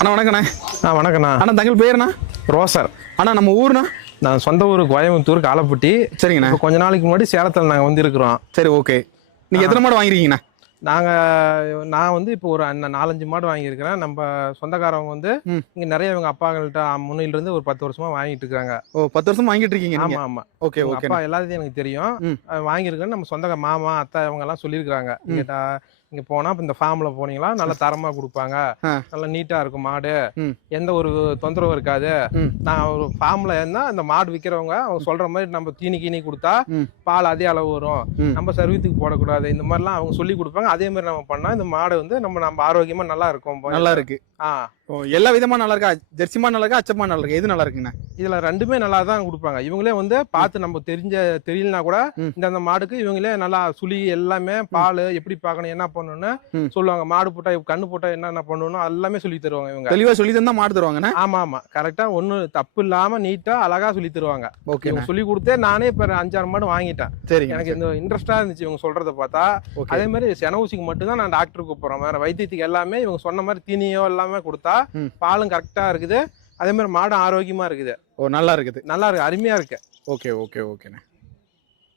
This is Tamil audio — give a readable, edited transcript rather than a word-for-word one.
அண்ணா வணக்கண்ணே. வணக்கண்ணா. அண்ணா தங்கள் பேருண்ணா? ரோசர். அண்ணா நம்ம ஊர்ண்ணா? நான் சொந்த ஊர் கோயம்புத்தூர் காலப்பட்டி. சரிங்கண்ணா. கொஞ்ச நாளைக்கு முன்னாடி சேலத்தில் நாங்கள் வந்து இருக்கிறோம். சரி, ஓகே. நீங்கள் எத்தனை மாடு வாங்கிருக்கீங்கண்ணா? நான் வந்து இப்போ ஒரு 4-5 மாடு வாங்கியிருக்கிறேன். நம்ம சொந்தக்காரவங்க வந்து இங்கே நிறைய இவங்க அப்பாங்கள்ட்ட முன்னிலிருந்து ஒரு 10 வருஷமா வாங்கிட்டு இருக்காங்க. ஓ, 10 வருஷம் வாங்கிட்டு இருக்கீங்க? ஆமா ஆமா. Okay okay. அப்பா எல்லாத்தையும் எனக்கு தெரியும். வாங்கியிருக்கேன்னு நம்ம சொந்த மாமா அத்தை அவங்க எல்லாம் சொல்லியிருக்காங்க. இங்க போனா இந்த ஃபார்ம்ல போனீங்களா நல்ல தரமா கொடுப்பாங்க, நல்லா நீட்டா இருக்கும் மாடு, எந்த ஒரு தொந்தரவும் இருக்காது. நான் ஒரு ஃபார்ம்ல இருந்தா இந்த மாடு விற்கிறவங்க அவங்க சொல்ற மாதிரி நம்ம தீனி கொடுத்தா பால் அதே அளவு வரும், நம்ம சர்வீஸுக்கு போடக்கூடாது, இந்த மாதிரிலாம் அவங்க சொல்லி கொடுப்பாங்க. அதே மாதிரி நம்ம பண்ணா இந்த மாடு வந்து நம்ம ஆரோக்கியமா நல்லா இருக்கும். நல்லா இருக்கு. எல்லா விதமா நல்லா இருக்கா? ஜெர்சி மாடு நல்லா இருக்கா, அச்சமா நல்லா இருக்கா? எது நல்லா இருக்குண்ணா? இதுல ரெண்டுமே நல்லா தான் கொடுப்பாங்க. இவங்களே வந்து பார்த்து நம்ம தெரியலனா கூட இந்த மாடுக்கு இவங்களே நல்லா சுழி எல்லாமே பால் எப்படி பார்க்கணும் என்ன பண்ணணும்னு சொல்லுவாங்க. மாடு போட்டா கண்ணு போட்டா என்ன பண்ணணும் எல்லாமே சொல்லி தருவாங்க. இவங்க தெளிவா சொல்லி தந்தா மாடு தருவாங்க. ஆமா ஆமா, கரெக்டா ஒண்ணு தப்பு இல்லாம நீட்டா அழகா சொல்லி தருவாங்க. ஓகே. சொல்லி கொடுத்தே நானே இப்ப 5-6 மாடு வாங்கிட்டேன். சரி, எனக்கு இந்த இன்ட்ரெஸ்டா இருந்துச்சு இவங்க சொல்றதை பார்த்தா. அதே மாதிரி சென ஊசிக்கு மட்டும் தான் நான் டாக்டருக்கு போறேன். வேற வைத்தியத்துக்கு எல்லாமே இவங்க சொன்ன மாதிரி தீனியோ எல்லாமே கொடுத்தா பாலும் கரெக்டா இருக்குது. அதே மாதிரி மாடு ஆரோக்கியமா இருக்குது. ஓ, நல்லா இருக்குது. நல்லா இருக்கு, அருமையா இருக்கு. ஓகே ஓகே ஓகேண்ணே.